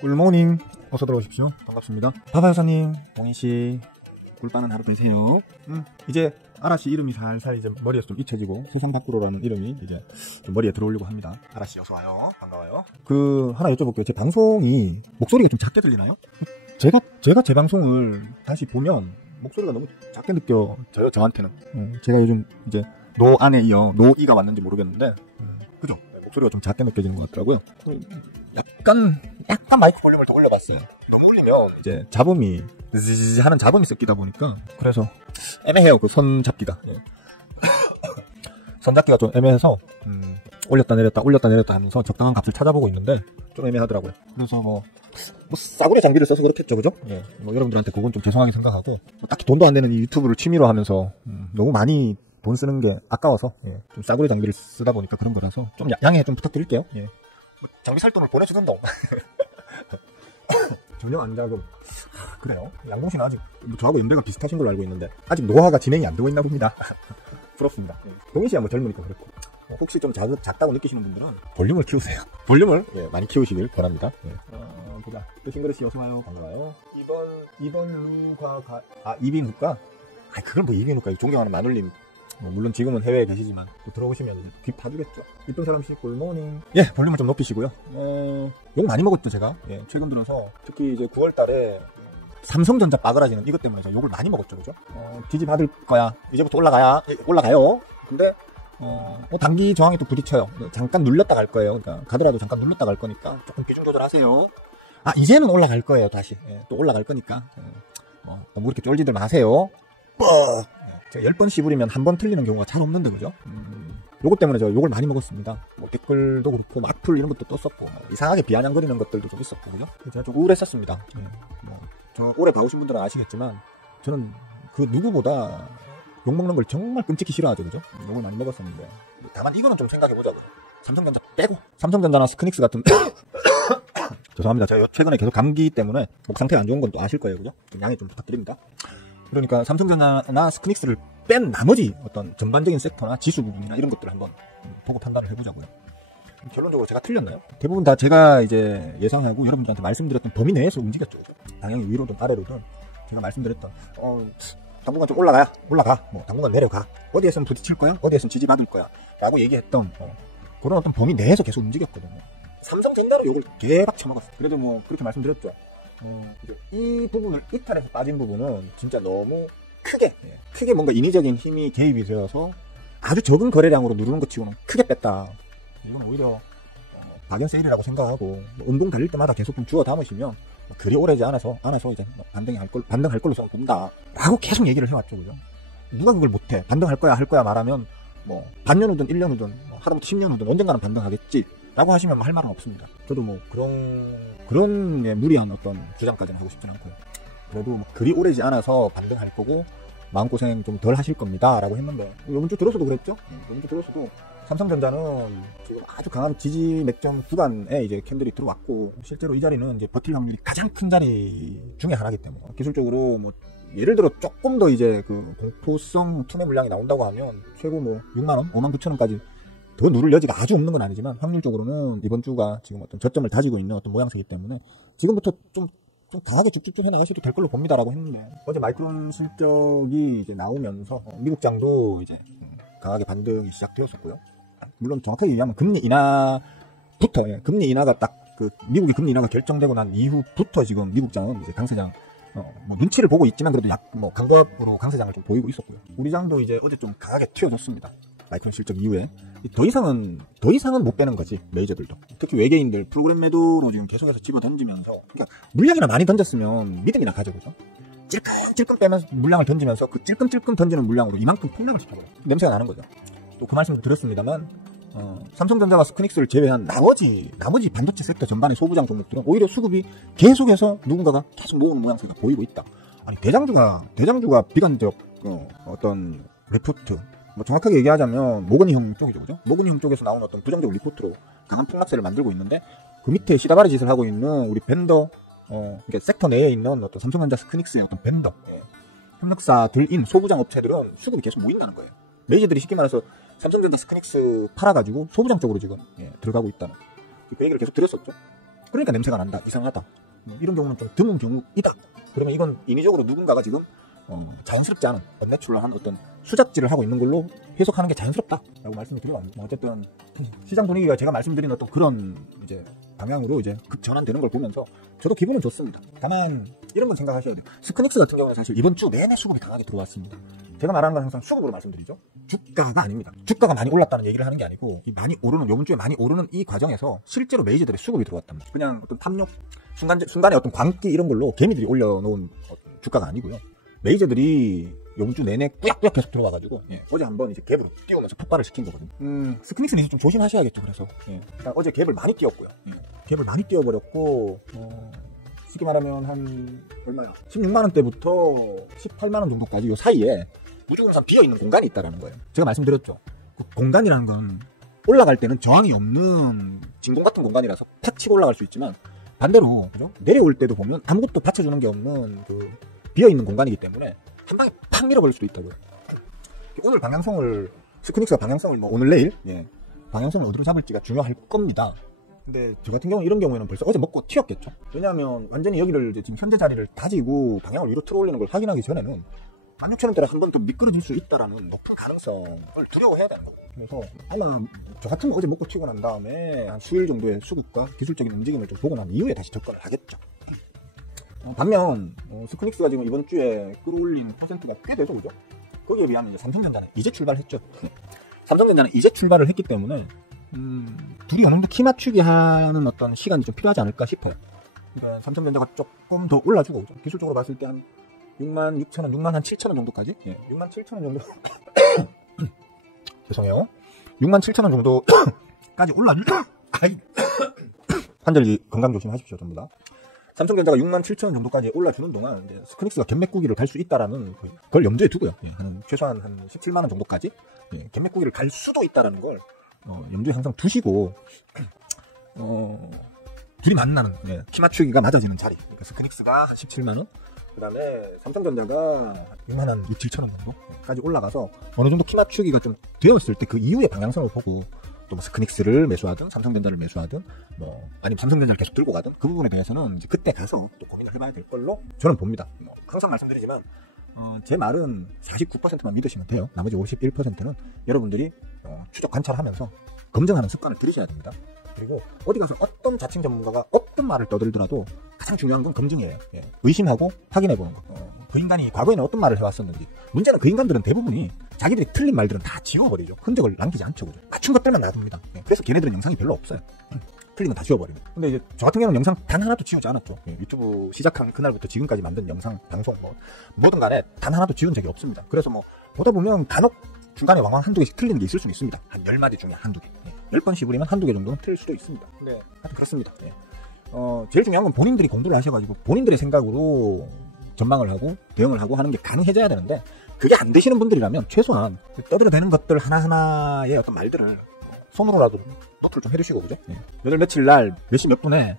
꿀모닝, 어서 들어오십시오. 반갑습니다. 바바 여사님, 동희씨, 꿀빠는 하루 되세요. 이제 아라씨 이름이 살살 이제 머리에서 좀 잊혀지고 세상 밖으로라는 이름이 이제 좀 머리에 들어오려고 합니다. 아라씨 어서 와요. 반가워요. 하나 여쭤볼게요. 제 방송이 목소리가 좀 작게 들리나요? 제가 제 방송을 다시 보면 목소리가 너무 작게 느껴져요, 저한테는. 제가 요즘 이제 노 안에 이어 노이가 왔는지 모르겠는데, 그죠? 목소리가 좀 작게 느껴지는 것 같더라고요. 약간 마이크 볼륨을 더 올려봤어요. 너무 올리면 이제 잡음이 하는 잡음이 섞이다 보니까 그래서 애매해요. 그 손 잡기가. 손 잡기가 좀 애매해서 올렸다 내렸다 하면서 적당한 값을 찾아보고 있는데 좀 애매하더라고요. 그래서 뭐 싸구려 장비를 써서 그렇겠죠, 그죠? 예. 뭐 여러분들한테 그건 좀 죄송하게 생각하고 딱히 돈도 안 되는 이 유튜브를 취미로 하면서 너무 많이 돈 쓰는 게 아까워서 좀 싸구려 장비를 쓰다 보니까 그런 거라서 좀 양해 좀 부탁드릴게요. 예. 장비 살 돈을 보내주던가. 전혀 안 자금. 그래요. 양봉씨는 아직 저하고 연배가 비슷하신 걸로 알고 있는데 아직 노화가 진행이 안 되고 있나 봅니다. 부럽습니다. 동희씨야 뭐 젊으니까 그렇고. 혹시 좀 작다고 느끼시는 분들은 볼륨을 키우세요. 볼륨을 많이 키우시길 바랍니다. 보자. 또 싱그러씨 어서와요. 반가워요. 이번누가 이비인후과? 그건 뭐 이비인후과. 존경하는 마눌님. 물론 지금은 해외에 계시지만 또 들어오시면 이제 귀 파주겠죠. 이쁜 사람씨 꿀모닝. 볼륨을 좀 높이시고요. 욕 많이 먹었죠, 제가. 최근 들어서 특히 이제 9월달에 삼성전자 빠그라지는 이것 때문에 제가 욕을 많이 먹었죠, 그죠? 지지 받을 거야. 이제부터 올라가요. 근데 단기 저항에 또 부딪혀요. 잠깐 눌렀다 갈 거예요. 그러니까 가더라도 잠깐 눌렀다 갈 거니까 조금 비중 조절하세요. 이제는 올라갈 거예요, 다시. 또 올라갈 거니까. 너무 이렇게 쫄지들 마세요. 제가 10번 씹으리면 한 번 틀리는 경우가 잘 없는데, 그죠? 요것 때문에 제가 욕을 많이 먹었습니다. 댓글도 그렇고, 악플 이런 것도 떴었고, 이상하게 비아냥거리는 것들도 좀 있었고, 그죠? 제가 좀 우울했었습니다. 저 오래 봐오신 분들은 아시겠지만, 저는 그 누구보다 욕먹는 걸 정말 끔찍히 싫어하죠, 그죠? 욕을 많이 먹었었는데. 다만 이거는 좀 생각해보자고요. 삼성전자 빼고, 삼성전자나 스크닉스 같은, 죄송합니다. 제가 최근에 계속 감기 때문에 목 상태가 안 좋은 건 또 아실 거예요, 그죠? 좀 양해 좀 부탁드립니다. 그러니까 삼성전자나 스크닉스를 뺀 나머지 어떤 전반적인 섹터나 지수 부분이나 이런 것들을 한번 보고 판단을 해보자고요. 결론적으로 제가 틀렸나요? 대부분 다 제가 이제 예상하고 여러분들한테 말씀드렸던 범위 내에서 움직였죠. 당연히 위로든 아래로든 제가 말씀드렸던 당분간 좀 올라가, 뭐 당분간 내려가, 어디에서는 부딪힐 거야, 어디에서는 지지받을 거야 라고 얘기했던 그런 어떤 범위 내에서 계속 움직였거든요. 삼성전자로 욕을 개박 쳐먹었어요. 그래도 뭐 그렇게 말씀드렸죠. 이 부분을 이탈해서 빠진 부분은 진짜 너무 크게 뭔가 인위적인 힘이 개입이 되어서 아주 적은 거래량으로 누르는 것 치고는 크게 뺐다. 이건 오히려 박연 세일이라고 생각하고 은봉 달릴 때마다 계속 좀 주워 담으시면 그리 오래지 않아서 이제 반등할 걸로 저는 본다 라고 계속 얘기를 해왔죠, 그죠? 누가 그걸 못해? 반등할 거야 말하면 뭐 반년 후든 1년 후든 하다못해 10년 후든 언젠가는 반등하겠지 라고 하시면 할 말은 없습니다. 저도 뭐 그런 무리한 어떤 주장까지는 하고 싶진 않고요. 그래도 그리 오래지 않아서 반등할 거고 마음고생 좀 덜 하실 겁니다 라고 했는데 이번 주 들어서도 그랬죠. 이번 주 들어서도 삼성전자는 지금 아주 강한 지지 맥점 구간에 이제 캔들이 들어왔고 실제로 이 자리는 이제 버틸 확률이 가장 큰 자리 중에 하나이기 때문에 기술적으로 뭐 예를 들어 조금 더 이제 그 공포성 투매 물량이 나온다고 하면 최고 뭐 6만원, 59,000원까지 더 누를 여지가 아주 없는 건 아니지만 확률적으로는 이번 주가 지금 어떤 저점을 다지고 있는 어떤 모양새이기 때문에 지금부터 좀 강하게 쭉쭉쭉 해나가셔도 될 걸로 봅니다라고 했는데 어제 마이크론 실적이 이제 나오면서 미국장도 이제 강하게 반등이 시작되었었고요. 물론 정확하게 얘기하면 금리 인하가 딱 미국의 금리 인하가 결정되고 난 이후부터 지금 미국장은 이제 강세장 눈치를 보고 있지만 그래도 감각으로 강세장을 좀 보이고 있었고요. 우리 장도 이제 어제 좀 강하게 튀어졌습니다. 마이크론 실적 이후에 더 이상은 못 빼는 거지. 메이저들도 특히 외계인들 프로그램 매도로 지금 계속해서 집어 던지면서 그러니까 물량이나 많이 던졌으면 믿음이나 가져, 그죠? 찔끔 빼면서 물량을 던지면서 그 찔끔 던지는 물량으로 이만큼 폭락을 시켜버려. 냄새가 나는 거죠. 또 그 말씀도 드렸습니다만 삼성전자와 스크닉스를 제외한 나머지 반도체 섹터 전반의 소부장 종목들은 오히려 수급이 계속해서 누군가가 계속 모으는 모양새가 보이고 있다. 아니 대장주가 비관적 어떤 리포트, 뭐 정확하게 얘기하자면 모건이형 쪽이죠, 그죠? 모건이형 쪽에서 나온 어떤 부정적 리포트로 강한 폭락세를 만들고 있는데 그 밑에 시다바리 짓을 하고 있는 우리 벤더, 그러니까 섹터 내에 있는 어떤 삼성전자 스크닉스의 어떤 벤더, 협력사들인 소부장 업체들은 수급이 계속 모인다는 거예요. 메이저들이 쉽게 말해서 삼성전자 스크닉스 팔아가지고 소부장 쪽으로 지금 들어가고 있다는 그 얘기를 계속 드렸었죠. 그러니까 냄새가 난다, 이상하다, 이런 경우는 좀 드문 경우이다. 그러면 이건 인위적으로 누군가가 지금 자연스럽지 않은 언내추럴한 어떤 수작질을 하고 있는 걸로 해석하는 게 자연스럽다라고 말씀을 드려요. 어쨌든 시장 분위기가 제가 말씀드린 어떤 그런 이제 방향으로 이제 급전환되는 걸 보면서 저도 기분은 좋습니다. 다만 이런 건 생각하셔야 돼요. 스크닉스 같은 경우는 사실 이번 주 내내 수급이 강하게 들어왔습니다. 제가 말하는 건 항상 수급으로 말씀드리죠. 주가가 아닙니다. 주가가 많이 올랐다는 얘기를 하는 게 아니고 이 많이 오르는, 요번 주에 많이 오르는 이 과정에서 실제로 메이저들의 수급이 들어왔답니다. 그냥 어떤 탐욕, 순간의 어떤 광기 이런 걸로 개미들이 올려놓은 주가가 아니고요. 메이저들이 요번 주 내내 꾸역꾸역 계속 들어와가지고 어제 한번 이제 갭으로 띄우면서 폭발을 시킨 거거든요. 스크닉스는 이제 좀 조심하셔야겠죠. 그래서 일단 어제 갭을 많이 띄웠고요. 갭을 많이 띄워버렸고 쉽게 말하면 한 얼마야? 16만원대부터 18만원 정도까지 요 사이에 무조건 비어있는 공간이 있다라는 거예요. 제가 말씀드렸죠. 그 공간이라는 건 올라갈 때는 저항이 없는 진공 같은 공간이라서 팍 치고 올라갈 수 있지만 반대로 그죠? 내려올 때도 보면 아무것도 받쳐주는 게 없는 그 비어있는 공간이기 때문에 한 방에 팍 밀어버릴 수도 있다고요. 오늘 방향성을, 스크닉스가 방향성을 뭐 오늘 내일 방향성을 어디로 잡을지가 중요할 겁니다. 근데 저 같은 경우는 이런 경우에는 벌써 어제 먹고 튀었겠죠. 왜냐하면 완전히 여기를 이제 지금 현재 자리를 다지고 방향을 위로 틀어올리는 걸 확인하기 전에는 16,000원대를 한 번 더 미끄러질 수 있다라는 높은 가능성을 두려워해야 되는 거예요. 그래서 아마 저 같은 거 어제 먹고 튀고 난 다음에 한 수일 정도의 수급과 기술적인 움직임을 좀 보고 난 이후에 다시 접근을 하겠죠. 반면 스크닉스가 지금 이번 주에 끌어올린 퍼센트가 꽤 되죠, 그죠? 거기에 비하면 이제 삼성전자는 이제 출발했죠. 삼성전자는 이제 출발을 했기 때문에 둘이 어느 정도 키 맞추기 하는 어떤 시간이 좀 필요하지 않을까 싶어요. 그러니까 삼성전자가 조금 더 올라주고, 그죠? 기술적으로 봤을 때 한 66,000원, 67,000원 정도까지? 67,000원 정도. 죄송해요. 67,000원 정도까지 올라주. 환절기 건강 조심하십시오, 전부 다. 삼성전자가 67,000원 정도까지 올라주는 동안 이제 스크닉스가 갭맥구기를 갈 수 있다라는 걸 염두에 두고요. 최소한 한 17만원 정도까지 갭맥구기를 갈 수도 있다라는 걸 염두에 항상 두시고 둘이 만나는 키 맞추기가 낮아지는 자리. 그러니까 스크닉스가 한 17만원, 그 다음에 삼성전자가 6만 한 6, 7천원 정도까지 올라가서 어느 정도 키 맞추기가 좀 되었을 때 그 이후의 방향성을 보고 또 뭐 스크닉스를 매수하든 삼성전자를 매수하든 아니면 삼성전자를 계속 들고 가든 그 부분에 대해서는 이제 그때 가서 또 고민을 해봐야 될 걸로 저는 봅니다. 항상 말씀드리지만 제 말은 49%만 믿으시면 돼요. 나머지 51%는 여러분들이 추적 관찰하면서 검증하는 습관을 들이셔야 됩니다. 그리고 어디 가서 어떤 자칭 전문가가 어떤 말을 떠들더라도 가장 중요한 건 검증이에요. 의심하고 확인해보는 거. 그 인간이 과거에는 어떤 말을 해왔었는지. 문제는 그 인간들은 대부분이 자기들이 틀린 말들은 다 지워버리죠. 흔적을 남기지 않죠. 그죠? 맞춘 것들만 놔둡니다. 그래서 걔네들은 영상이 별로 없어요. 틀린 건 다 지워버리고. 근데 이제 저 같은 경우는 영상 단 하나도 지우지 않았죠. 유튜브 시작한 그날부터 지금까지 만든 영상, 방송 뭐든 간에 단 하나도 지운 적이 없습니다. 그래서 보다 보면 간혹 중간에 왕왕 한두 개씩 틀리는 게 있을 수는 있습니다. 한 10마디 중에 한두 개. 10번 씹으면 한두 개 정도는 틀릴 수도 있습니다. 근데 하여튼 그렇습니다. 제일 중요한 건 본인들이 공부를 하셔가지고 본인들의 생각으로 전망을 하고 대응을 하고 하는 게 가능해져야 되는데 그게 안 되시는 분들이라면 최소한 떠들어대는 것들 하나하나의 어떤 말들을 손으로라도 노트를 좀 해두시고, 그죠? 몇월 며칠 날 몇 시 몇 분에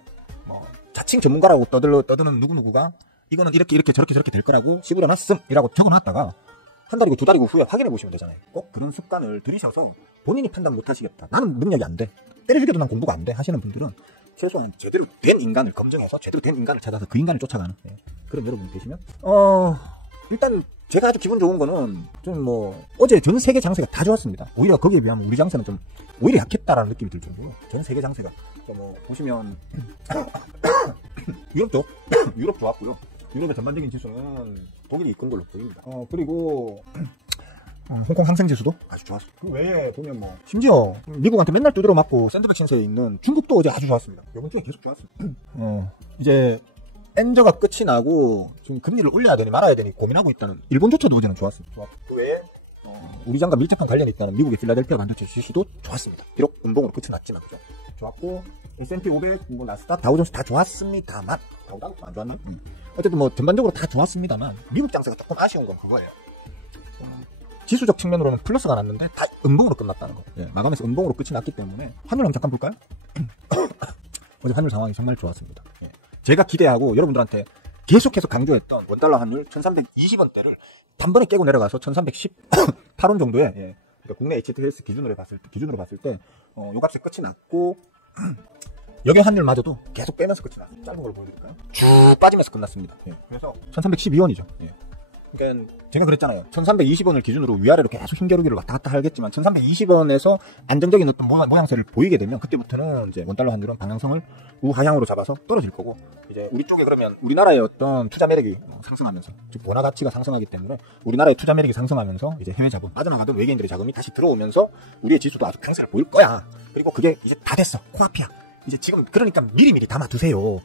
자칭 전문가라고 떠드는 누구누구가 이거는 이렇게 저렇게 될 거라고 씹으려놨음이라고 적어놨다가 한 달이고 두 달이고 후에 확인해 보시면 되잖아요. 꼭 그런 습관을 들이셔서 본인이 판단 못 하시겠다, 나는 능력이 안 돼, 때려 죽여도 난 공부가 안 돼 하시는 분들은 최소한 제대로 된 인간을 검증해서 제대로 된 인간을 찾아서 그 인간을 쫓아가는 그런 여러분이 계시면 일단 제가 아주 기분 좋은 거는 좀 어제 전 세계 장세가 다 좋았습니다. 오히려 거기에 비하면 우리 장세는 좀 오히려 약했다라는 느낌이 들 정도로 전 세계 장세가 보시면 유럽 좋았고요. 유럽의 전반적인 지수는 독일이 이끈 걸로 보입니다. 그리고 홍콩 항생지수도 아주 좋았어요. 그 외에 보면 심지어 미국한테 맨날 두드려 맞고 샌드백 신세에 있는 중국도 어제 아주 좋았습니다. 이번 주에 계속 좋았어요. 이제 엔저가 끝이 나고 지금 금리를 올려야 되니 말아야 되니 고민하고 있다는 일본조차도 어제는 좋았습니다. 그 외에 우리 장과 밀접한 관련이 있다는 미국의 필라델피아 반도체 지수도 좋았습니다. 비록 운봉으로 끝이 났지만 그죠? 좋았고 S&P 500, 나스닥, 다우존스 다 좋았습니다만 다우당 안 좋았나? 어쨌든 전반적으로 다 좋았습니다만 미국 장세가 조금 아쉬운 건 그거예요. 지수적 측면으로는 플러스가 났는데 다 음봉으로 끝났다는 거. 마감에서 음봉으로 끝이 났기 때문에 환율 한번 잠깐 볼까요? 어제 환율 상황이 정말 좋았습니다. 제가 기대하고 여러분들한테 계속해서 강조했던 원달러 환율 1320원대를 단번에 깨고 내려가서 1318원 정도에 그러니까 국내 HTS 기준으로 봤을 때 요 값에 끝이 났고 여경 환율마저도 계속 빼면서 끝이 났어요. 짧은 걸 보여드릴까요? 쭉 빠지면서 끝났습니다. 예. 그래서 1312원이죠. 예. 그러니까 제가 그랬잖아요. 1320원을 기준으로 위아래로 계속 흰겨루기를 왔다 갔다 하겠지만 1320원에서 안정적인 어떤 모양새를 보이게 되면 그때부터는 이제 원달러 환율은 방향성을 우하향으로 잡아서 떨어질 거고, 이제 우리 쪽에 그러면 우리나라의 어떤 투자 매력이 상승하면서, 즉 원화 가치가 상승하기 때문에 우리나라의 투자 매력이 상승하면서 이제 해외 자금, 빠져나가던 외계인들의 자금이 다시 들어오면서 우리의 지수도 아주 강세를 보일 거야. 그리고 그게 이제 다 됐어. 코앞이야. 이제 지금 그러니까 미리미리 담아두세요.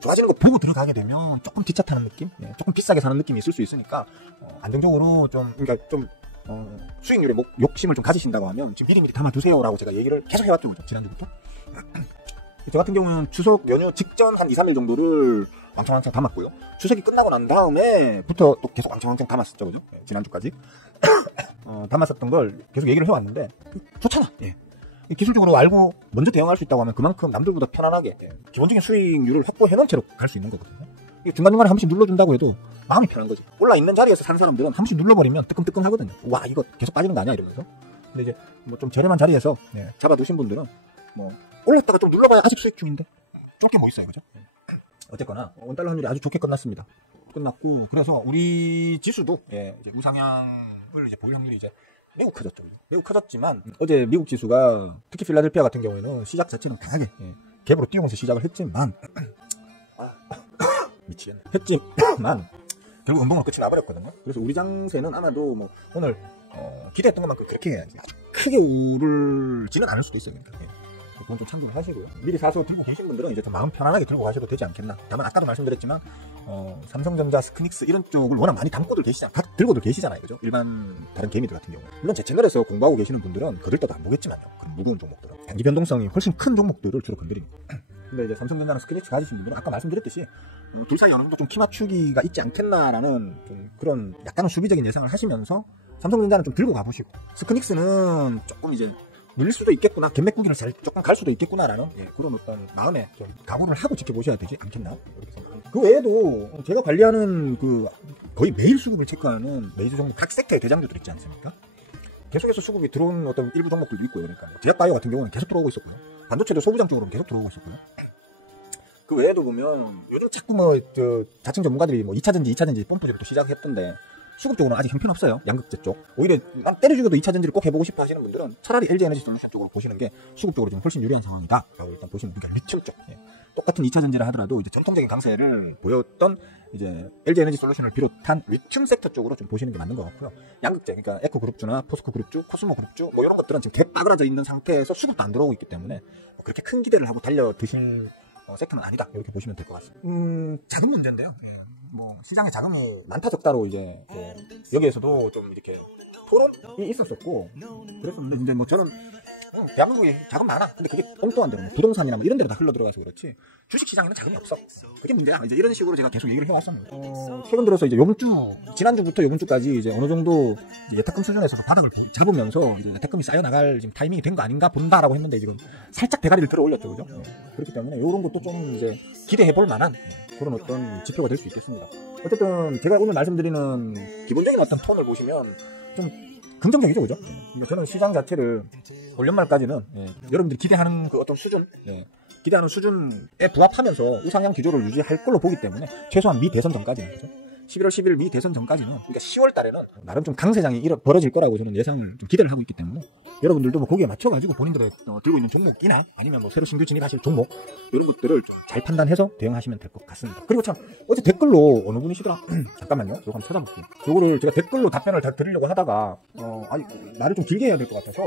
좋아지는 거 보고 들어가게 되면 조금 뒷차 타는 느낌? 조금 비싸게 사는 느낌이 있을 수 있으니까, 안정적으로 그러니까 수익률에 욕심을 좀 가지신다고 하면 지금 미리미리 담아두세요라고 제가 얘기를 계속 해왔죠. 그죠? 지난주부터. 저 같은 경우는 추석 연휴 직전 한 2, 3일 정도를 왕창 담았고요. 추석이 끝나고 난 다음에부터 또 계속 왕창 담았었죠. 그죠? 지난주까지. 담았었던 걸 계속 얘기를 해왔는데, 좋잖아. 예. 기술적으로 알고 먼저 대응할 수 있다고 하면 그만큼 남들보다 편안하게 기본적인 수익률을 확보해놓은 채로 갈 수 있는 거거든요. 중간중간에 한 번씩 눌러준다고 해도 마음이 편한 거지. 올라있는 자리에서 사는 사람들은 한 번씩 눌러버리면 뜨끔뜨끔 하거든요. 와, 이거 계속 빠지는 거 아니야? 이러면서. 근데 이제 뭐 좀 저렴한 자리에서 잡아두신 분들은 뭐 올랐다가 좀 눌러봐야 아직 수익 중인데 쫄게 뭐 있어요. 그죠? 어쨌거나 원달러 환율이 아주 좋게 끝났고, 그래서 우리 지수도 이제 우상향을 이제 보일 확률이 이제 매우 커졌죠. 매우 커졌지만 어제 미국 지수가 특히 필라델피아 같은 경우에는 시작 자체는 강하게 갭으로 띄우면서 시작을 했지만 했지만 결국 운동은 끝이 나버렸거든요. 그래서 우리 장세는 아마도 뭐 오늘 기대했던 것만큼 그렇게 해야지 아주 크게 오르지는 않을 수도 있어요. 그러니까. 그건 좀 참고를 하시고요. 미리 사서 들고 계신 분들은 이제 좀 마음 편안하게 들고 가셔도 되지 않겠나. 다만 아까도 말씀드렸지만 삼성전자, 스크닉스 이런 쪽을 워낙 많이 들고들 계시잖아요. 그죠? 일반 다른 개미들 같은 경우. 물론 제 채널에서 공부하고 계시는 분들은 거들떠도 안 보겠지만요. 그런 무거운 종목들은 단기 변동성이 훨씬 큰 종목들을 주로 건드립니다. 근데 이제 삼성전자나 스크닉스 가지신 분들은 아까 말씀드렸듯이 둘 사이 어느 정도 좀 키 맞추기가 있지 않겠나라는 좀 그런 약간은 수비적인 예상을 하시면서 삼성전자는 좀 들고 가보시고, 스크닉스는 조금 이제 밀릴 수도 있겠구나, 갭맥구기를 조금 갈 수도 있겠구나라는 그런 어떤 마음에 좀 각오를 하고 지켜보셔야 되지 않겠나, 이렇게 생각합니다. 그 외에도 제가 관리하는 거의 매일 수급을 체크하는 메이저 종목 각 섹터의 대장주들 있지 않습니까? 계속해서 수급이 들어오는 어떤 일부 종목들도 있고요. 그러니까 제약바이오 같은 경우는 계속 들어오고 있었고요. 반도체도 소부장 쪽으로는 계속 들어오고 있었고요. 그 외에도 보면 요즘 자꾸 자칭 전문가들이 2차전지 펌프제를 또 시작했던데 수급적으로는 아직 형편없어요. 양극재 쪽. 오히려 난 때려 죽여도 2차전지를 꼭 해보고 싶어 하시는 분들은 차라리 LG에너지 솔루션 쪽으로 보시는 게 수급적으로 좀 훨씬 유리한 상황이다 라고 일단 보시면, 그러니까 리튬 쪽. 똑같은 2차전지를 하더라도 이제 전통적인 강세를 보였던 이제 LG에너지 솔루션을 비롯한 리튬 섹터 쪽으로 좀 보시는 게 맞는 것 같고요. 양극재, 그러니까 에코그룹주나 포스코그룹주, 코스모그룹주 뭐 이런 것들은 지금 갭 빠그라져 있는 상태에서 수급도 안 들어오고 있기 때문에 그렇게 큰 기대를 하고 달려 드실 섹터는 아니다, 이렇게 보시면 될 것 같습니다. 자금 문제인데요. 뭐 시장에 자금이 많다 적다로 이제 여기에서도 좀 이렇게 토론이 있었었고 그랬었는데, 이제 뭐 저는 대한민국에 자금 많아. 근데 그게 엉뚱한 데로 부동산이나 뭐 이런 데로 다 흘러 들어가서 그렇지 주식 시장에는 자금이 없어. 그게 문제야. 이제 이런 식으로 제가 계속 얘기를 해왔었는데 최근 들어서 이제 지난주부터 요번주까지 이제 어느 정도 이제 예탁금 수준에서도 바닥을 잡으면서 이제 예탁금이 쌓여 나갈 지금 타이밍이 된 거 아닌가 본다라고 했는데 지금 살짝 대가리를 들어 올렸죠, 그죠? 그렇기 때문에 이런 것도 좀 이제 기대해 볼 만한 그런 어떤 지표가 될 수 있겠습니다. 어쨌든 제가 오늘 말씀드리는 기본적인 어떤 톤을 보시면 좀 긍정적이죠, 그죠? 그러니까 저는 시장 자체를 올 연말까지는 여러분들이 기대하는 그 어떤 수준, 기대하는 수준에 부합하면서 우상향 기조를 유지할 걸로 보기 때문에 최소한 미 대선 전까지는, 그죠? 11월 10일 미 대선 전까지는, 그러니까 10월 달에는 나름 좀 강세장이 벌어질 거라고 저는 예상을 좀 기대를 하고 있기 때문에 여러분들도 뭐 거기에 맞춰가지고 본인들의 들고 있는 종목이나 아니면 뭐 새로 신규 진입하실 종목 이런 것들을 좀 잘 판단해서 대응하시면 될 것 같습니다. 그리고 참 어제 댓글로 어느 분이시더라? 잠깐만요. 이거 한번 찾아볼게요. 요거를 제가 댓글로 답변을 다 드리려고 하다가 말을 좀 길게 해야 될 것 같아서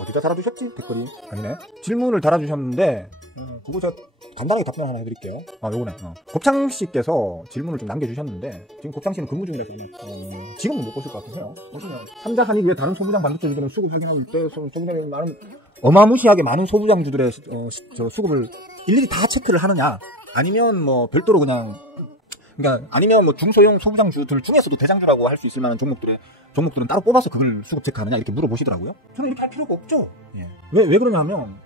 어디다 달아주셨지? 댓글이 아니네. 질문을 달아주셨는데 그거 제가 간단하게 답변 하나 해드릴게요. 요거네. 곱창씨께서 질문을 좀 남겨주셨는데 지금 곱창씨는 근무 중이라서 지금은 못 보실 것 같아서요. 보시면 삼자 한익 외 다른 소부장 반도체주들은 수급 확인할 때 소부장이 많은 어마무시하게 많은 소부장주들의 수급을 일일이 다 체크를 하느냐, 아니면 뭐 별도로 그러니까 아니면 뭐 중소형 소부장주들 중에서도 대장주라고 할 수 있을 만한 종목들은 따로 뽑아서 그걸 수급 체크하느냐 이렇게 물어보시더라고요. 저는 이렇게 할 필요가 없죠. 왜 그러냐면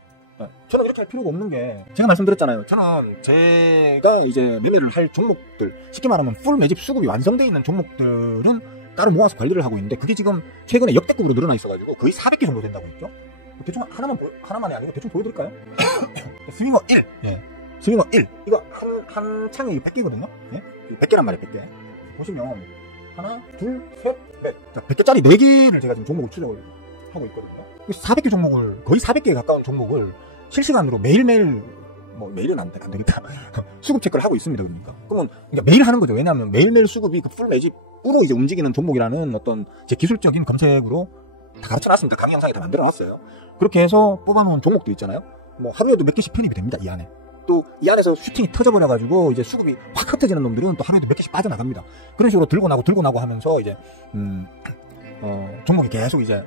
저는 이렇게 할 필요가 없는 게 제가 말씀드렸잖아요. 저는 제가 이제 매매를 할 종목들, 쉽게 말하면 풀 매집 수급이 완성되어 있는 종목들은 따로 모아서 관리를 하고 있는데 그게 지금 최근에 역대급으로 늘어나 있어가지고 거의 400개 정도 된다고 했죠. 대충 하나만이 아니고 대충 보여드릴까요? 스윙어 1. 예. 스윙어 1. 이거 한 창이 100개거든요. 예? 100개란 말이에요, 100개. 보시면, 하나, 둘, 셋, 넷. 자, 100개짜리 4개를 제가 지금 종목을 추적을 하고 있거든요. 400개 종목을, 거의 400개에 가까운 종목을 실시간으로 매일매일, 뭐, 매일은 안 되겠다. 수급 체크를 하고 있습니다, 그러니까. 그러면, 매일 하는 거죠. 왜냐하면 매일매일 수급이 그 풀 매집으로 이제 움직이는 종목이라는 어떤 제 기술적인 검색으로 다 가르쳐 놨습니다. 강의 영상에 다 만들어 놨어요. 그렇게 해서 뽑아놓은 종목도 있잖아요. 뭐, 하루에도 몇 개씩 편입이 됩니다, 이 안에. 또, 이 안에서 슈팅이 터져버려가지고, 이제 수급이 확 흩어지는 놈들은 또 하루에도 몇 개씩 빠져나갑니다. 그런 식으로 들고 나고 하면서, 이제, 종목이 계속 이제,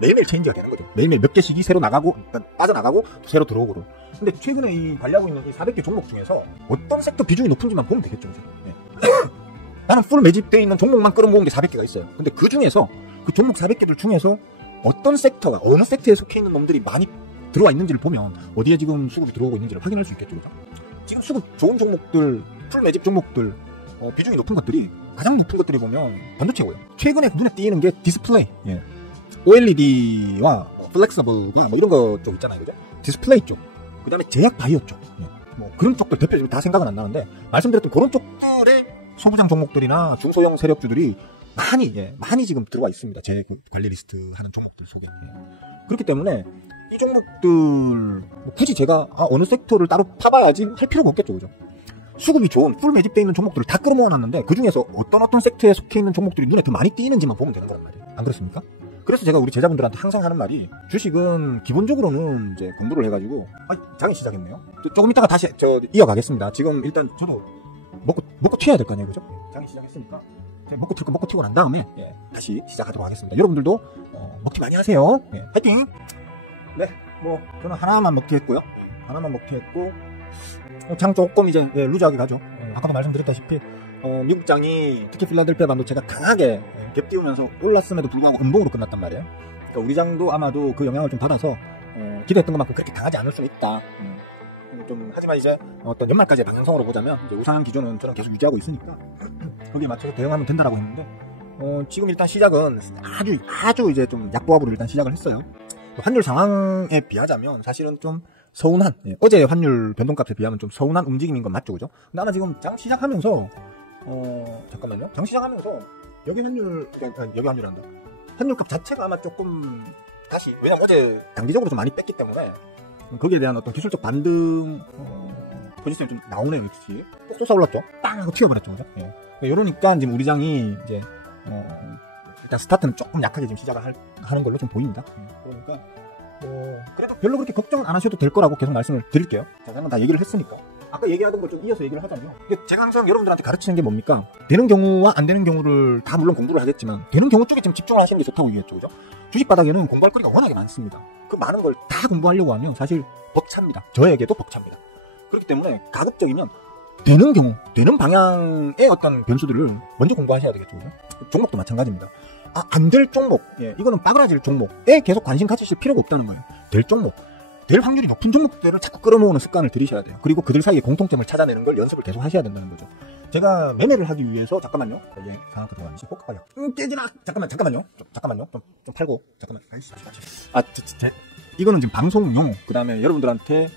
매일매일 체인지가 되는 거죠. 매일매일 몇 개씩이 새로 나가고, 빠져나가고, 또 새로 들어오고. 근데 최근에 이 관리하고 있는 이 400개 종목 중에서 어떤 섹터 비중이 높은지만 보면 되겠죠, 이제. 나는 풀 매집되어 있는 종목만 끌어모은 게 400개가 있어요. 근데 그 중에서, 그 종목 400개들 중에서 어떤 섹터가, 어느 섹터에 속해 있는 놈들이 많이 들어와 있는지를 보면 어디에 지금 수급이 들어오고 있는지를 확인할 수 있겠죠, 그죠? 지금 수급 좋은 종목들, 풀 매집 종목들, 비중이 높은 것들이, 가장 높은 것들이 보면 반도체고요. 최근에 눈에 띄는 게 디스플레이, OLED와 플렉서블과 뭐 이런 거 쪽 있잖아요, 그죠? 디스플레이 쪽, 그 다음에 제약 바이오 쪽, 뭐 그런 쪽들 대표적으로 다 생각은 안 나는데, 말씀드렸던 그런 쪽들의 소부장 종목들이나 중소형 세력주들이 많이 지금 들어와 있습니다. 제 관리 리스트 하는 종목들 속에. 그렇기 때문에 이 종목들 뭐 굳이 제가 어느 섹터를 따로 파봐야지 할 필요가 없겠죠, 그죠? 수급이 좋은 풀 매집되어 있는 종목들을 다 끌어모아놨는데 그 중에서 어떤 섹터에 속해 있는 종목들이 눈에 더 많이 띄는지만 보면 되는 거란 말이에요. 안 그렇습니까? 그래서 제가 우리 제자분들한테 항상 하는 말이, 주식은 기본적으로는 이제 공부를 해가지고, 장이 시작했네요. 조금 이따가 다시 이어가겠습니다. 지금 일단 저도 먹고 튀어야 될 거 아니에요, 그죠? 장이 시작했으니까 먹고 튀고 난 다음에 다시 시작하도록 하겠습니다. 여러분들도 먹튀 많이 하세요. 파이팅! 네, 뭐 저는 하나만 먹튀 했고요. 장 조금 이제 루즈하게 가죠. 아까도 말씀드렸다시피 미국 장이 특히 필라델피아 반도체가 강하게 갭 띄우면서 올랐음에도 불구하고 음봉으로 끝났단 말이에요. 그러니까 우리 장도 아마도 그 영향을 좀 받아서 기대했던 것만큼 그렇게 강하지 않을 수는 있다. 하지만 이제 어떤 연말까지의 방향성으로 보자면 이제 우상한 기조는 저는 계속 유지하고 있으니까 거기에 맞춰서 대응하면 된다라고 했는데, 지금 일단 시작은 아주 이제 좀 약보합으로 일단 시작을 했어요. 환율 상황에 비하자면 사실은 좀 서운한, 어제 환율 변동값에 비하면 좀 서운한 움직임인 건 맞죠, 그죠? 근데 아마 지금 장 시작하면서 잠깐만요. 장 시작하면서 여기 환율한다. 환율값 자체가 아마 조금 다시, 왜냐면 어제 단기적으로 좀 많이 뺐기 때문에 거기에 대한 어떤 기술적 반등 포지션이 좀 나오네요, 역시. 또 솟아올랐죠? 빵! 하고 튀어버렸죠, 그죠? 이러니까 지금 우리 장이 이제 일단 스타트는 조금 약하게 지금 시작을 하는 걸로 좀 보입니다. 그러니까 그래도 별로 그렇게 걱정 안 하셔도 될 거라고 계속 말씀을 드릴게요. 제가 한번 다 얘기를 했으니까. 아까 얘기하던 걸 좀 이어서 얘기를 하자면, 제가 항상 여러분들한테 가르치는 게 뭡니까? 되는 경우와 안 되는 경우를 다 물론 공부를 하겠지만 되는 경우 쪽에 지금 집중을 하시는 게 좋다고 얘기했죠, 그죠? 주식 바닥에는 공부할 거리가 워낙에 많습니다. 그 많은 걸 다 공부하려고 하면 사실 벅찹니다. 저에게도 벅찹니다. 그렇기 때문에 가급적이면 되는 경우, 되는 방향의 어떤 변수들을 먼저 공부하셔야 되겠죠, 그죠? 종목도 마찬가지입니다. 안 될 종목, 이거는 빠그라질 종목에 계속 관심 가지실 필요가 없다는 거예요. 될 종목, 될 확률이 높은 종목들을 자꾸 끌어모으는 습관을 들이셔야 돼요. 그리고 그들 사이에 공통점을 찾아내는 걸 연습을 계속 하셔야 된다는 거죠. 제가 매매를 하기 위해서, 잠깐만요. 여기 상한가 들어가는지 호가가 깨지나? 잠깐만요. 좀 팔고, 잠깐만. 이거는 지금 방송용, 그 다음에 여러분들한테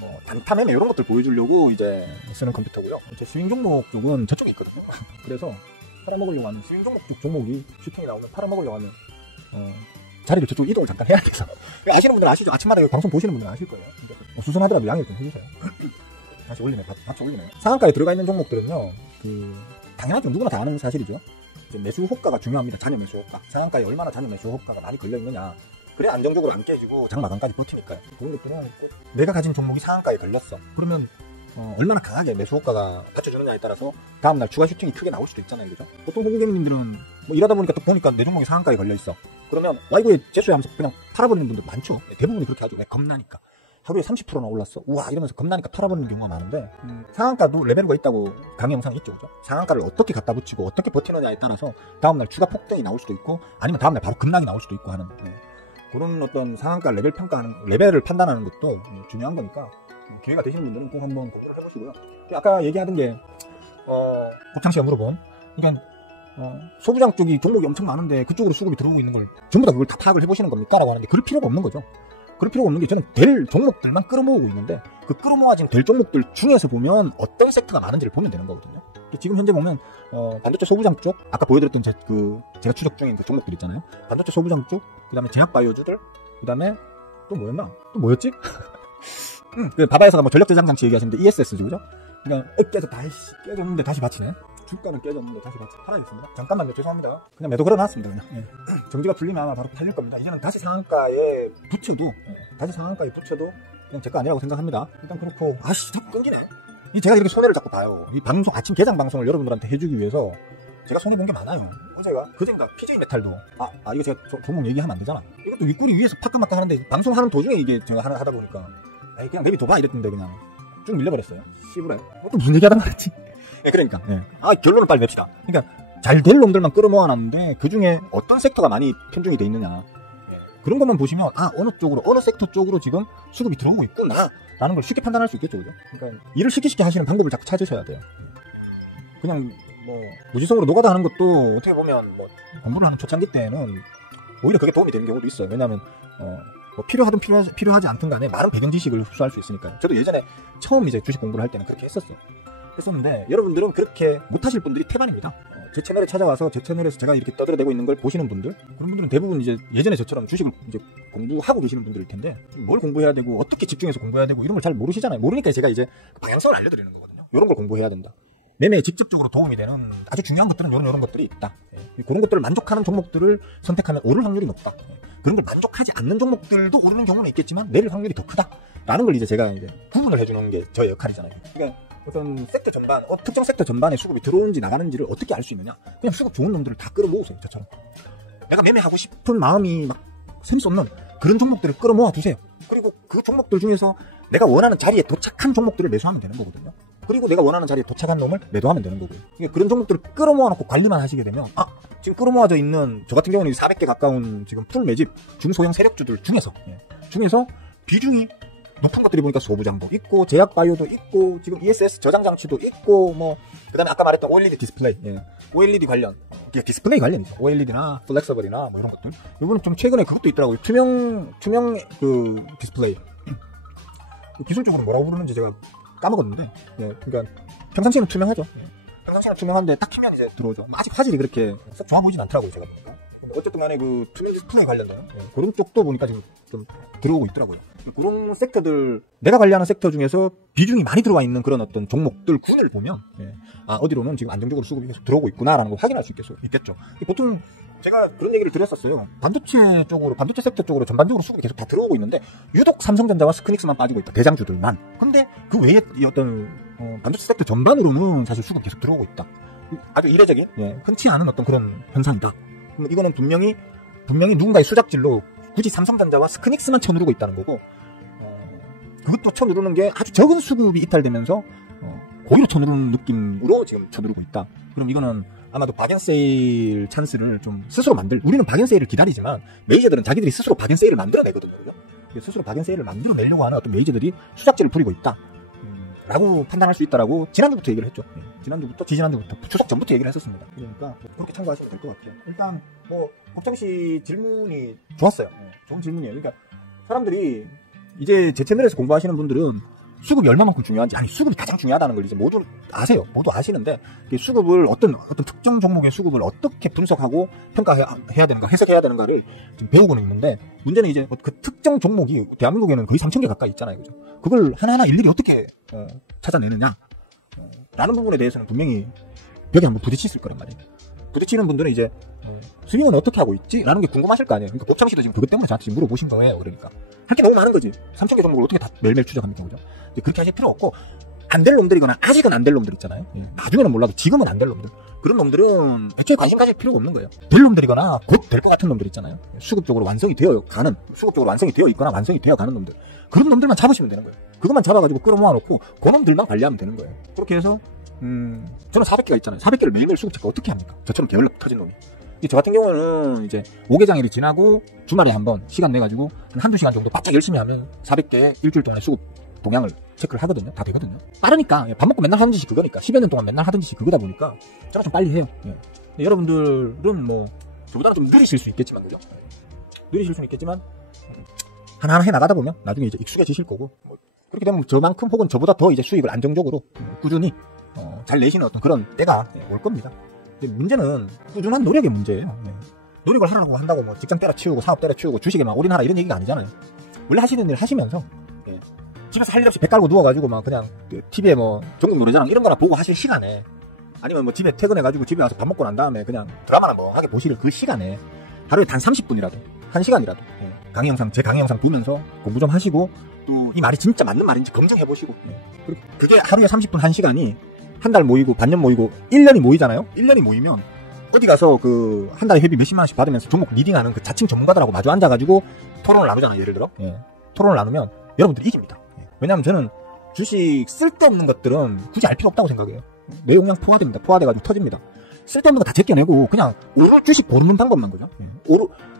뭐 단타 매매 이런 것들 보여주려고 이제 쓰는 컴퓨터고요. 제 스윙 종목 쪽은 저쪽에 있거든요. 그래서 팔아먹으려고 하면, 스윙 종목 쪽 종목이 슈팅이 나오면 팔아먹으려고 하면 자리를 저쪽 이동을 잠깐 해야 돼서. 아시는 분들은 아시죠? 아침마다 여기 방송 보시는 분들은 아실 거예요. 수선하더라도 양해를 좀 해주세요. 다시 올리네요. 같이 올리네요. 상한가에 들어가 있는 종목들은요, 당연하죠. 누구나 다 아는 사실이죠. 이제 매수 호가가 중요합니다. 잔여 매수 호가. 상한가에 얼마나 잔여 매수 호가가 많이 걸려 있느냐. 그래 안정적으로 안 깨지고 장 마감까지 버티니까요. 그런 것들은 내가 가진 종목이 상한가에 걸렸어. 그러면 얼마나 강하게 매수 호가가 받쳐주느냐에 따라서 다음날 추가 슈팅이 크게 나올 수도 있잖아요, 그죠? 보통 고객님들은 뭐 일하다 보니까 또 보니까 내 종목이 상한가에 걸려 있어. 그러면 와이브에 재수야 하면서 그냥 팔아버리는 분들 많죠. 대부분이 그렇게 하죠. 왜? 겁나니까. 하루에 30%나 올랐어. 우와, 이러면서 겁나니까 팔아버리는 경우가 많은데, 상한가도 레벨가 있다고 강의 영상이 있죠, 그죠? 상한가를 어떻게 갖다 붙이고 어떻게 버티느냐에 따라서 다음날 추가 폭등이 나올 수도 있고, 아니면 다음날 바로 급락이 나올 수도 있고 하는, 그런 어떤 상한가 레벨 평가하는, 레벨을 판단하는 것도 중요한 거니까, 기회가 되시는 분들은 꼭 한번 공부를 해보시고요. 아까 얘기하던 게, 곱창씨가 물어본, 그러니까 소부장 쪽이 종목이 엄청 많은데 그쪽으로 수급이 들어오고 있는 걸 전부 다 그걸 다 파악을 해보시는 겁니까? 라고 하는데 그럴 필요가 없는 거죠. 그럴 필요가 없는 게 저는 될 종목들만 끌어모으고 있는데 그 끌어모아진 될 종목들 중에서 보면 어떤 섹터가 많은지를 보면 되는 거거든요. 지금 현재 보면 반도체 소부장 쪽 아까 보여드렸던 제가 추적 중인 그 종목들 있잖아요. 반도체 소부장 쪽, 그 다음에 제약바이오주들, 그 다음에 또 뭐였나? 또 뭐였지? 그 바바에서가 뭐 전력 저장 장치 얘기하시는데 ESS죠, 그죠? 그냥 깨졌는데 다시 받치네. 주가는 깨졌는데 다시 받치 팔아야겠습니다. 잠깐만요, 죄송합니다. 그냥 매도 걸어놨습니다, 그냥. 예. 정지가 풀리면 아마 바로 팔릴 겁니다. 이제는 다시 상한가에 붙여도 그냥 제 거 아니라고 생각합니다. 일단 그렇고 끊기네. 제가 이렇게 손해를 자꾸 봐요. 이 방송, 아침 개장 방송을 여러분들한테 해주기 위해서 제가 손해본 게 많아요. 그젠가 PJ 메탈도 이거 제가 종목 얘기하면 안 되잖아. 이것도 윗구리 위에서 파까마까 하는데 방송하는 도중에 이게 제가 하다 보니까 그냥 내비둬봐 이랬는데 그냥 쭉 밀려버렸어요. 씨부래. 또 무슨 얘기하단 말이지? 그러니까 결론을 빨리 냅시다. 그러니까 잘 될 놈들만 끌어모아놨는데 그 중에 어떤 섹터가 많이 편중이 돼 있느냐, 그런 것만 보시면 어느 섹터 쪽으로 지금 수급이 들어오고 있구나 라는 걸 쉽게 판단할 수 있겠죠, 그죠? 그러니까 일을 쉽게 하시는 방법을 자꾸 찾으셔야 돼요. 그냥 뭐 무지성으로 노가다 하는 것도 어떻게 보면 뭐 공부를 하는 초창기 때는 오히려 그게 도움이 되는 경우도 있어요. 왜냐하면 뭐 필요하든 필요하지 않든 간에 많은 배경 지식을 흡수할 수 있으니까요. 저도 예전에 처음 이제 주식 공부를 할 때는 그렇게 했었는데 여러분들은 그렇게 못하실 분들이 태반입니다. 제 채널에 찾아와서 제 채널에서 제가 이렇게 떠들어대고 있는 걸 보시는 분들, 그런 분들은 대부분 이제 예전에 저처럼 주식을 이제 공부하고 계시는 분들일 텐데 뭘 공부해야 되고 어떻게 집중해서 공부해야 되고 이런 걸 잘 모르시잖아요. 모르니까 제가 이제 방향성을 알려드리는 거거든요. 이런 걸 공부해야 된다. 매매에 직접적으로 도움이 되는 아주 중요한 것들은 이런 것들이 있다. 그런 것들을 만족하는 종목들을 선택하면 오를 확률이 높다. 그런 걸 만족하지 않는 종목들도 오르는 경우는 있겠지만 내릴 확률이 더 크다. 라는 걸 이제 제가 이제 구분을 해주는 게 저의 역할이잖아요. 그러니까 어떤 섹터 전반, 특정 섹터 전반에 수급이 들어오는지 나가는지를 어떻게 알 수 있느냐? 그냥 수급 좋은 놈들을 다 끌어모으세요, 저처럼. 내가 매매하고 싶은 마음이 막 샘이 쏟는 그런 종목들을 끌어모아 두세요. 그리고 그 종목들 중에서 내가 원하는 자리에 도착한 종목들을 매수하면 되는 거거든요. 그리고 내가 원하는 자리에 도착한 놈을 매도하면 되는 거고요. 그러니까 그런 종목들을 끌어모아 놓고 관리만 하시게 되면 지금 끌어모아져 있는 저 같은 경우는 400개 가까운 지금 풀 매집 중소형 세력주들 중에서 비중이 높은 것들이 보니까 소부장도 있고 제약바이오도 있고 지금 ESS 저장장치도 있고 그 다음에 아까 말했던 OLED 디스플레이, OLED 관련, 디스플레이 관련이죠. OLED나 플렉서블이나 이런 것들. 이번에 좀 최근에 그것도 있더라고요. 투명 그 디스플레이. 기술적으로 뭐라고 부르는지 제가 까먹었는데, 그러니까 평상시에는 투명하죠. 평상시에는 투명한데 딱 키면 이제 들어오죠. 아직 화질이 그렇게 썩 좋아 보이진 않더라고요, 제가 보니까. 어쨌든 간에 그 투명 디스플레이 관련된 그런 쪽도 보니까 지금 좀 들어오고 있더라고요. 그런 섹터들, 내가 관리하는 섹터 중에서 비중이 많이 들어와 있는 그런 어떤 종목들 군을 보면 어디로는 지금 안정적으로 수급이 계속 들어오고 있구나라는 걸 확인할 수 있겠죠. 보통 제가 그런 얘기를 드렸었어요. 반도체 섹터 쪽으로 전반적으로 수급이 계속 다 들어오고 있는데 유독 삼성전자와 스크닉스만 빠지고 있다. 대장주들만. 근데 그 외에 이 어떤 반도체 섹터 전반으로는 사실 수급이 계속 들어오고 있다. 아주 이례적인, 흔치 않은 어떤 그런 현상이다. 이거는 분명히 누군가의 수작질로 굳이 삼성전자와 스크닉스만 쳐누르고 있다는 거고, 그것도 쳐누르는 게 아주 적은 수급이 이탈되면서 고의로 쳐누르는 느낌으로 지금 쳐누르고 있다. 그럼 이거는 아마도 박앤세일 찬스를 좀 스스로 우리는 박앤세일을 기다리지만 메이저들은 자기들이 스스로 박앤세일을 만들어내거든요. 스스로 박앤세일을 만들어내려고 하는 어떤 메이저들이 수작질을 부리고 있다 라고 판단할 수 있다라고 지난주부터 얘기를 했죠. 지지난주부터 추석 전부터 얘기를 했었습니다. 그러니까 그렇게 참고하시면 될 것 같아요. 일단 박정희 질문이 좋았어요. 좋은 질문이에요. 그러니까 사람들이 이제 제 채널에서 공부하시는 분들은 수급이 얼마만큼 중요한지, 수급이 가장 중요하다는 걸 이제 모두 아세요. 모두 아시는데 수급을 어떤 특정 종목의 수급을 어떻게 분석하고 평가해야 되는가, 해석해야 되는가를 지금 배우고는 있는데, 문제는 이제 그 특정 종목이 대한민국에는 거의 3,000개 가까이 있잖아요. 그죠? 그걸 하나하나 일일이 어떻게 찾아내느냐 라는 부분에 대해서는 분명히 벽에 한번 부딪힐 거란 말이에요. 부딪히는 분들은 이제 스윙은 어떻게 하고 있지? 라는 게 궁금하실 거 아니에요. 그러니까 곱창씨도 지금 그것 때문에 저한테 물어보신 거예요. 그러니까 할 게 너무 많은 거지. 3,000개 종목을 어떻게 다 매일매일 추적합니까? 그죠? 그렇게 하실 필요 없고, 안 될 놈들이거나 아직은 안 될 놈들 있잖아요. 나중에는 몰라도 지금은 안 될 놈들, 그런 놈들은 애초에 관심 가질 필요가 없는 거예요. 될 놈들이거나 곧 될 것 같은 놈들 있잖아요. 수급적으로 완성이 되어 있거나 완성이 되어 가는 놈들, 그런 놈들만 잡으시면 되는 거예요. 그것만 잡아가지고 끌어모아 놓고 그 놈들만 관리하면 되는 거예요. 그렇게 해서 저는 400개가 있잖아요. 400개를 매일매일 수급 체크 어떻게 합니까? 저처럼 게을러 터진 놈이. 저 같은 경우는 이제 5개장일이 지나고 주말에 한번 시간 내가지고 한두 시간 정도 바짝 열심히 하면 400개 일주일 동안의 수급 동향을 체크를 하거든요. 다 되거든요. 빠르니까, 밥 먹고 맨날 하는 짓이 그거니까, 10여 년 동안 맨날 하던 짓이 그거다 보니까 저는 좀 빨리 해요. 여러분들은 저보다는 좀 느리실 수 있겠지만, 그죠? 느리실 수는 있겠지만 하나하나 해 나가다 보면 나중에 이제 익숙해지실 거고, 뭐 그렇게 되면 저만큼 혹은 저보다 더 이제 수익을 안정적으로 꾸준히 잘 내시는 어떤 그런 때가 올 겁니다. 근데 문제는 꾸준한 노력의 문제예요. 노력을 하라고 한다고 뭐 직장 때려치우고 사업 때려치우고 주식에 막 올인하라 이런 얘기가 아니잖아요. 원래 하시는 일 하시면서 집에서 할 일 없이 배 깔고 누워가지고 막 그냥 TV에 뭐 전국 노래자랑 이런 거나 보고 하실 시간에, 아니면 뭐 집에 퇴근해가지고 집에 와서 밥 먹고 난 다음에 그냥 드라마나 뭐 하게 보실 그 시간에 하루에 단 30분이라도 1시간이라도 제 강의 영상 보면서 공부 좀 하시고, 또 이 말이 진짜 맞는 말인지 검증해보시고, 그리고 그게 하루에 30분 1시간이 한 달 모이고 반년 모이고 1년이 모이잖아요. 1년이 모이면 어디 가서 그 한 달에 회비 몇십만 원씩 받으면서 종목 리딩하는 그 자칭 전문가들하고 마주 앉아가지고 토론을 나누잖아요. 예를 들어 토론을 나누면 여러분들이 이깁니다. 왜냐하면 저는 주식 쓸데없는 것들은 굳이 알 필요 없다고 생각해요. 내용량 포화됩니다. 포화돼가지고 터집니다. 쓸데없는 거 다 제껴내고 그냥 오를 주식 고르는 방법만, 거죠.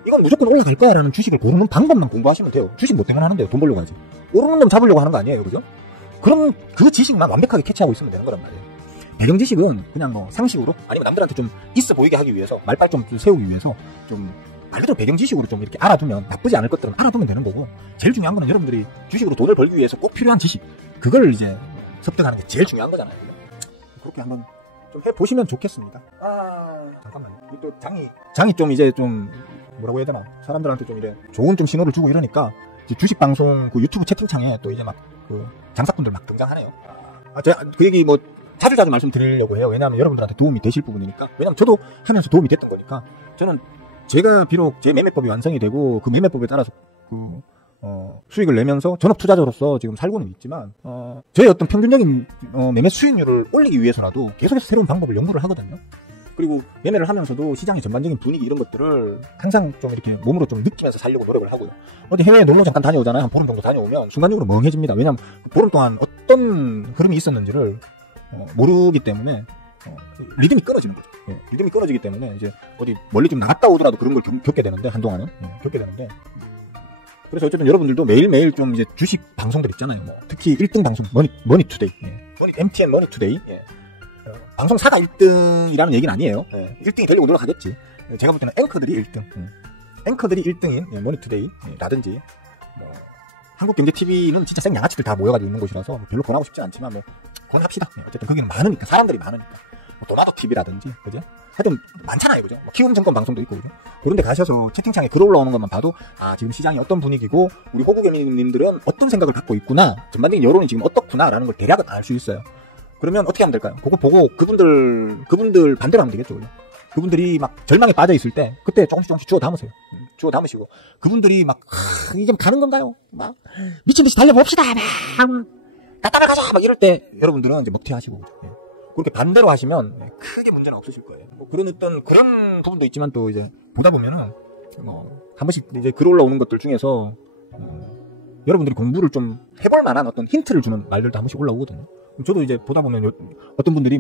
이건 무조건 올라갈 거야 라는 주식을 고르는 방법만 공부하시면 돼요. 주식 뭐 때문에 하는데요. 돈 벌려고 하지. 오르는 놈 잡으려고 하는 거 아니에요. 그죠? 그럼 그 지식만 완벽하게 캐치하고 있으면 되는 거란 말이에요. 배경 지식은 그냥 뭐 상식으로, 아니면 남들한테 좀 있어 보이게 하기 위해서, 말빨 좀 세우기 위해서 좀 말 그대로 배경 지식으로 좀 이렇게 알아두면, 나쁘지 않을 것들은 알아두면 되는 거고, 제일 중요한 거는 여러분들이 주식으로 돈을 벌기 위해서 꼭 필요한 지식, 그걸 이제 습득하는 게 제일 중요한 거잖아요. 그렇게 한번 좀 해보시면 좋겠습니다. 잠깐만요. 또 장이 좀 이제 좀 뭐라고 해야 되나, 사람들한테 좀 이래 좋은 좀 신호를 주고 이러니까 주식 방송 그 유튜브 채팅창에 또 이제 막 그 장사꾼들 막 등장하네요. 제가 그 얘기 뭐 자주 말씀드리려고 해요. 왜냐하면 여러분들한테 도움이 되실 부분이니까. 왜냐하면 저도 하면서 도움이 됐던 거니까. 저는 제가 비록 제 매매법이 완성이 되고 그 매매법에 따라서 그 수익을 내면서 전업 투자자로서 지금 살고는 있지만, 저의 어떤 평균적인 매매 수익률을 올리기 위해서라도 계속해서 새로운 방법을 연구를 하거든요. 그리고 매매를 하면서도 시장의 전반적인 분위기 이런 것들을 항상 좀 이렇게 몸으로 좀 느끼면서 살려고 노력을 하고요. 어디 해외에 놀러 잠깐 다녀오잖아요. 한 보름 정도 다녀오면 순간적으로 멍해집니다. 왜냐하면 보름 동안 어떤 흐름이 있었는지를 모르기 때문에 리듬이 끊어지는 거죠. 리듬이 끊어지기 때문에 이제 어디 멀리 좀 나갔다 오더라도 그런 걸 겪게 되는데, 한동안은 겪게 되는데, 그래서 어쨌든 여러분들도 매일매일 좀 이제 주식 방송들 있잖아요. 뭐 특히 1등 방송 머니투데이, MTN 머니투데이, 방송사가 1등이라는 얘기는 아니에요. 1등이 되려고 노력하겠지. 제가 볼 때는 앵커들이 1등, 앵커들이 1등인 머니투데이라든지 뭐 한국경제TV는 진짜 생양아치들 다 모여가지고 있는 곳이라서 별로 권하고 싶지 않지만 뭐 권합시다. 어쨌든 거기는 많으니까, 사람들이 많으니까. 뭐 도나도TV라든지, 그죠? 하여튼 많잖아요, 그죠? 뭐 키움증권 방송도 있고, 그죠? 그런데 가셔서 채팅창에 글 올라오는 것만 봐도 지금 시장이 어떤 분위기고 우리 호구개미님들은 어떤 생각을 갖고 있구나, 전반적인 여론이 지금 어떻구나라는 걸 대략은 알 수 있어요. 그러면 어떻게 하면 될까요? 그거 보고 그분들 반대로 하면 되겠죠, 그죠? 그분들이 막 절망에 빠져 있을 때 그때 조금씩 주워 담으세요. 주워 담으시고, 그분들이 막 이게 가는 건가요? 막 미친 듯이 달려봅시다, 막 따라가자 막 이럴 때 여러분들은 이제 먹튀하시고, 그렇게 반대로 하시면 크게 문제는 없으실 거예요. 뭐 그런 부분도 있지만, 또 이제 보다 보면은 한 번씩 이제 글 올라오는 것들 중에서 여러분들이 공부를 좀 해볼 만한 어떤 힌트를 주는 말들도 한 번씩 올라오거든요. 저도 이제 보다 보면 어떤 분들이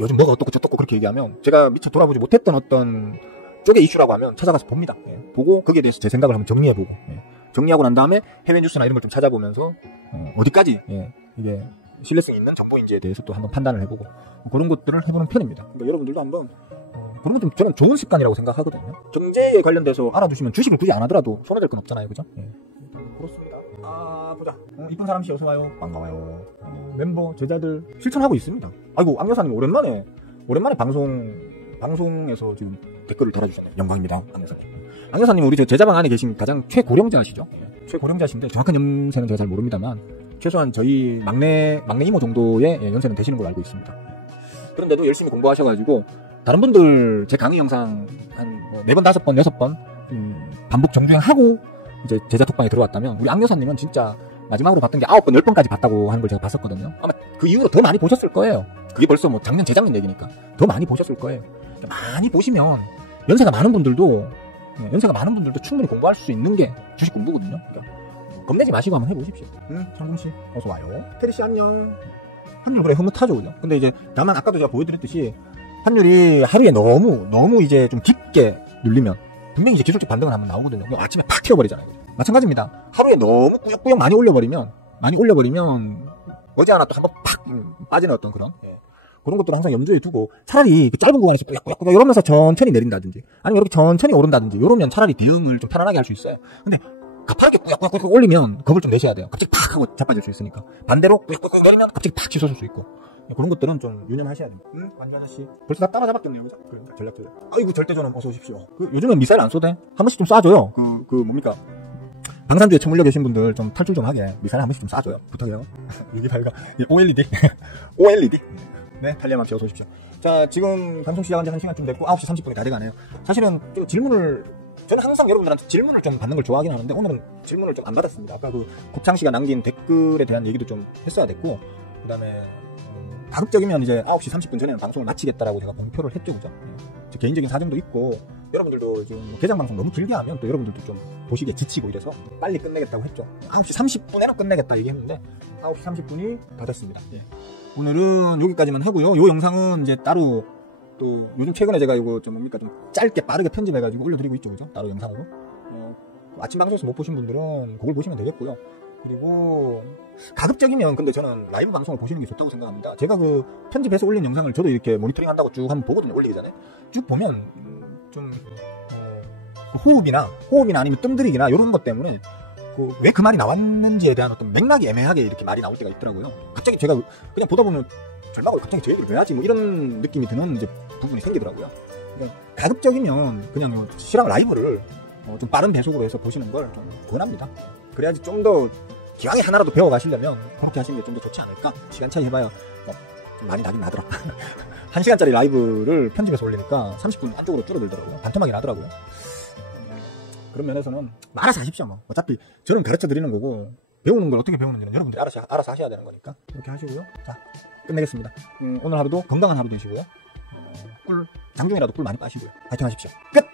요즘 뭐가 어떻고 저떻고 그렇게 얘기하면, 제가 미처 돌아보지 못했던 어떤 쪽의 이슈라고 하면 찾아가서 봅니다. 보고 거기에 대해서 제 생각을 한번 정리해보고, 정리하고 난 다음에 해외 뉴스나 이런 걸 좀 찾아보면서 어디까지 이게 신뢰성 있는 정보인지에 대해서 또 한번 판단을 해보고, 그런 것들을 해보는 편입니다. 그러니까 여러분들도 한번 그런 건 좀 저는 좋은 습관이라고 생각하거든요. 경제에 관련돼서 알아두시면 주식을 굳이 안 하더라도 손해될 건 없잖아요, 그죠? 그렇습니다. 보자. 이쁜 사람씨 어서와요. 반가워요. 멤버, 제자들 실천하고 있습니다. 아이고, 악여사님 오랜만에 방송에서 지금 댓글을 달아주셨네요. 영광입니다. 악여사님 우리 제자방 안에 계신 가장 최고령자시죠? 최고령자신데 정확한 연세는 제가 잘 모릅니다만 최소한 저희 막내 이모 정도의 연세는 되시는 걸로 알고 있습니다. 그런데도 열심히 공부하셔가지고 다른 분들 제 강의 영상 한 4번, 5번, 6번 반복 정주행하고 이제 제자 톡방에 들어왔다면, 우리 악여사님은 진짜 마지막으로 봤던 게 9번, 10번까지 봤다고 하는 걸 제가 봤었거든요. 아마 그 이후로 더 많이 보셨을 거예요. 그게 벌써 뭐 작년, 재작년 얘기니까 더 많이 보셨을 거예요. 많이 보시면 연세가 많은 분들도 충분히 공부할 수 있는 게 주식 공부거든요. 그러니까 겁내지 마시고 한번 해보십시오. 창궁씨 어서와요. 테리씨 안녕. 환율 그래 흐뭇하죠, 그죠? 근데 이제 다만 아까도 제가 보여드렸듯이 환율이 하루에 너무 이제 좀 깊게 눌리면 분명히 이제 기술적 반등은 한번 나오거든요. 아침에 팍 튀어버리잖아요. 마찬가지입니다. 하루에 너무 꾸역꾸역 많이 올려버리면 머지않아 또 한번 팍 빠지는 어떤 그런 것들을 항상 염두에 두고, 차라리 짧은 구간에서 꾸역꾸역 이러면서 천천히 내린다든지, 아니면 이렇게 천천히 오른다든지, 이러면 차라리 대응을 좀 편안하게 할 수 있어요. 근데 가파르게 꾸역꾸역 올리면 겁을 좀 내셔야 돼요. 갑자기 팍 하고 자빠질 수 있으니까. 반대로 꾸역꾸역 내리면 갑자기 팍 치솟을 수 있고. 그런 것들은 좀 유념하셔야 돼요. 응? 완전 하나씩. 벌써 다 따라잡았겠네요. 그러니까 전략. 아이고, 절대전원 어서 오십시오. 요즘엔 미사일 안 쏘대? 한 번씩 좀 쏴줘요. 뭡니까? 방산주에 처물려 계신 분들 좀 탈출 좀 하게. 미사일 한 번씩 좀 쏴줘요. 부탁해요. 여기 밝아. OLED. OLED. 네, 탈리아맘씨 어서 오십시오. 자, 지금 방송 시작한 지 1시간쯤 됐고, 9시 30분이 다 돼가네요. 사실은 좀 질문을, 저는 항상 여러분들한테 질문을 좀 받는 걸 좋아하긴 하는데, 오늘은 질문을 좀 안 받았습니다. 아까 곱창 씨가 남긴 댓글에 대한 얘기도 좀 했어야 됐고, 그 다음에, 가급적이면 이제 9시 30분 전에는 방송을 마치겠다라고 제가 공표를 했죠, 그죠? 제 개인적인 사정도 있고, 여러분들도 지금 개장 방송 너무 길게 하면 또 여러분들도 좀 보시기에 지치고 이래서 빨리 끝내겠다고 했죠. 9시 30분에는 끝내겠다 얘기했는데, 9시 30분이 다 됐습니다. 예. 오늘은 여기까지만 하고요. 요 영상은 이제 따로 또 요즘 최근에 제가 이거 좀 뭡니까 좀 짧게 빠르게 편집해가지고 올려드리고 있죠, 그죠? 따로 영상으로. 아침 방송에서 못 보신 분들은 그걸 보시면 되겠고요. 그리고 가급적이면 근데 저는 라이브 방송을 보시는 게 좋다고 생각합니다. 제가 편집해서 올린 영상을 저도 이렇게 모니터링 한다고 쭉 한번 보거든요. 올리기 전에 쭉 보면 좀 호흡이나 아니면 뜸들이기나 이런 것 때문에 왜 그 말이 나왔는지에 대한 어떤 맥락이 애매하게 이렇게 말이 나올 때가 있더라고요. 갑자기 제가 그냥 보다 보면 절망을 갑자기 제 얘기를 왜 하지? 뭐 이런 느낌이 드는 이제 부분이 생기더라고요. 가급적이면 그냥 실황 라이브를 좀 빠른 배속으로 해서 보시는 걸 좀 권합니다. 그래야지 좀 더 기왕에 하나라도 배워가시려면 그렇게 하시는 게 좀 더 좋지 않을까? 시간 차이 해봐야 좀 많이 나긴 나더라. 1시간짜리 라이브를 편집해서 올리니까 30분 안쪽으로 줄어들더라고요. 반토막이 나더라고요. 그런 면에서는 알아서 하십시오. 뭐. 어차피 저는 가르쳐 드리는 거고 배우는 걸 어떻게 배우는지는 여러분들이 알아서 하셔야 되는 거니까 그렇게 하시고요. 자, 끝내겠습니다. 오늘 하루도 건강한 하루 되시고요. 장중이라도 꿀 많이 빠시고요. 파이팅 하십시오. 끝!